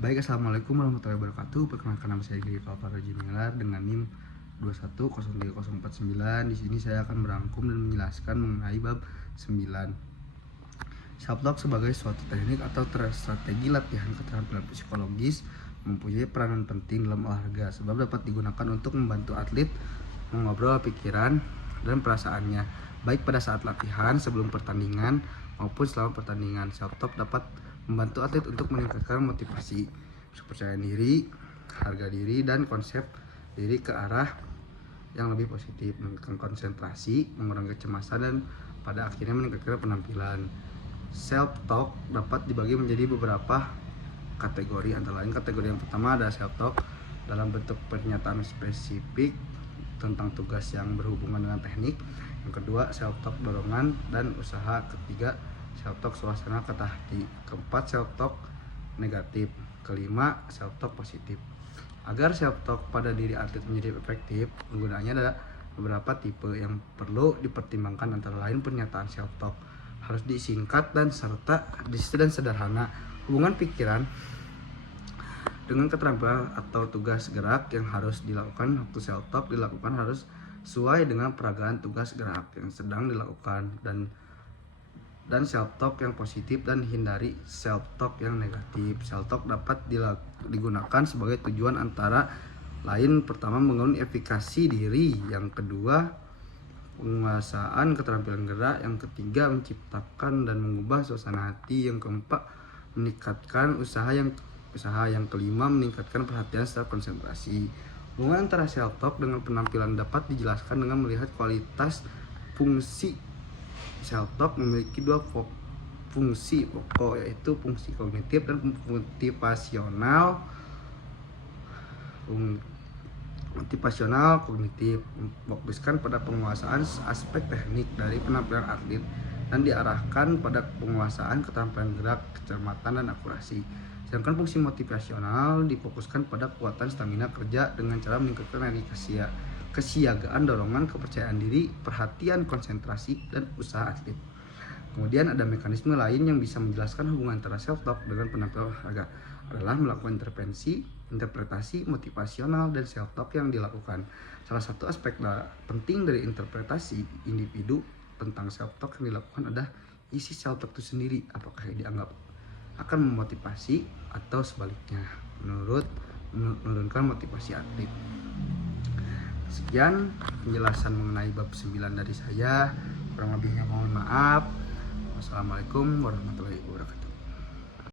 Baik, assalamualaikum warahmatullahi wabarakatuh. Perkenalkan, nama saya Giri Falfaroji Menglar dengan NIM 2103049. Di sini saya akan merangkum dan menjelaskan mengenai bab 9. Self talk sebagai suatu teknik atau strategi latihan keterampilan psikologis mempunyai peranan penting dalam olahraga sebab dapat digunakan untuk membantu atlet mengobrol pikiran dan perasaannya baik pada saat latihan, sebelum pertandingan maupun selama pertandingan. Self talk dapat membantu atlet untuk meningkatkan motivasi, kepercayaan diri, harga diri, dan konsep diri ke arah yang lebih positif, meningkatkan konsentrasi, mengurangi kecemasan, dan pada akhirnya meningkatkan penampilan. Self talk dapat dibagi menjadi beberapa kategori, antara lain kategori yang pertama ada self talk dalam bentuk pernyataan spesifik tentang tugas yang berhubungan dengan teknik. Yang kedua, self talk dorongan dan usaha. Ketiga, self talk suasana kata hati. Keempat, self talk negatif. Kelima, self talk positif. Agar self talk pada diri atlet menjadi efektif, penggunaannya ada beberapa tipe yang perlu dipertimbangkan, antara lain pernyataan self talk harus disingkat dan sederhana. Hubungan pikiran dengan keterampilan atau tugas gerak yang harus dilakukan waktu self talk dilakukan harus sesuai dengan peragaan tugas gerak yang sedang dilakukan, dan self talk yang positif, dan hindari self talk yang negatif. Self talk dapat digunakan sebagai tujuan antara lain pertama membangun efikasi diri, yang kedua penguasaan keterampilan gerak, yang ketiga menciptakan dan mengubah suasana hati, yang keempat meningkatkan usaha, yang kelima meningkatkan perhatian serta konsentrasi. Hubungan antara self talk dengan penampilan dapat dijelaskan dengan melihat kualitas fungsi. Self talk memiliki dua fungsi pokok, yaitu fungsi kognitif dan motivasional. Kognitif memfokuskan pada penguasaan aspek teknik dari penampilan atlet dan diarahkan pada penguasaan keterampilan gerak, kecermatan, dan akurasi. Sedangkan fungsi motivasional difokuskan pada kekuatan stamina kerja dengan cara meningkatkan kesiagaan, dorongan, kepercayaan diri, perhatian, konsentrasi, dan usaha atlet. Kemudian ada mekanisme lain yang bisa menjelaskan hubungan antara self talk dengan penampilan olahraga, adalah melakukan interpretasi motivasional dan self talk yang dilakukan. Salah satu aspek penting dari interpretasi individu tentang self talk yang dilakukan adalah isi self talk itu sendiri, apakah dianggap akan memotivasi atau sebaliknya menurunkan motivasi atlet. Sekian penjelasan mengenai bab 9 dari saya, kurang lebihnya mohon maaf. Wassalamualaikum warahmatullahi wabarakatuh.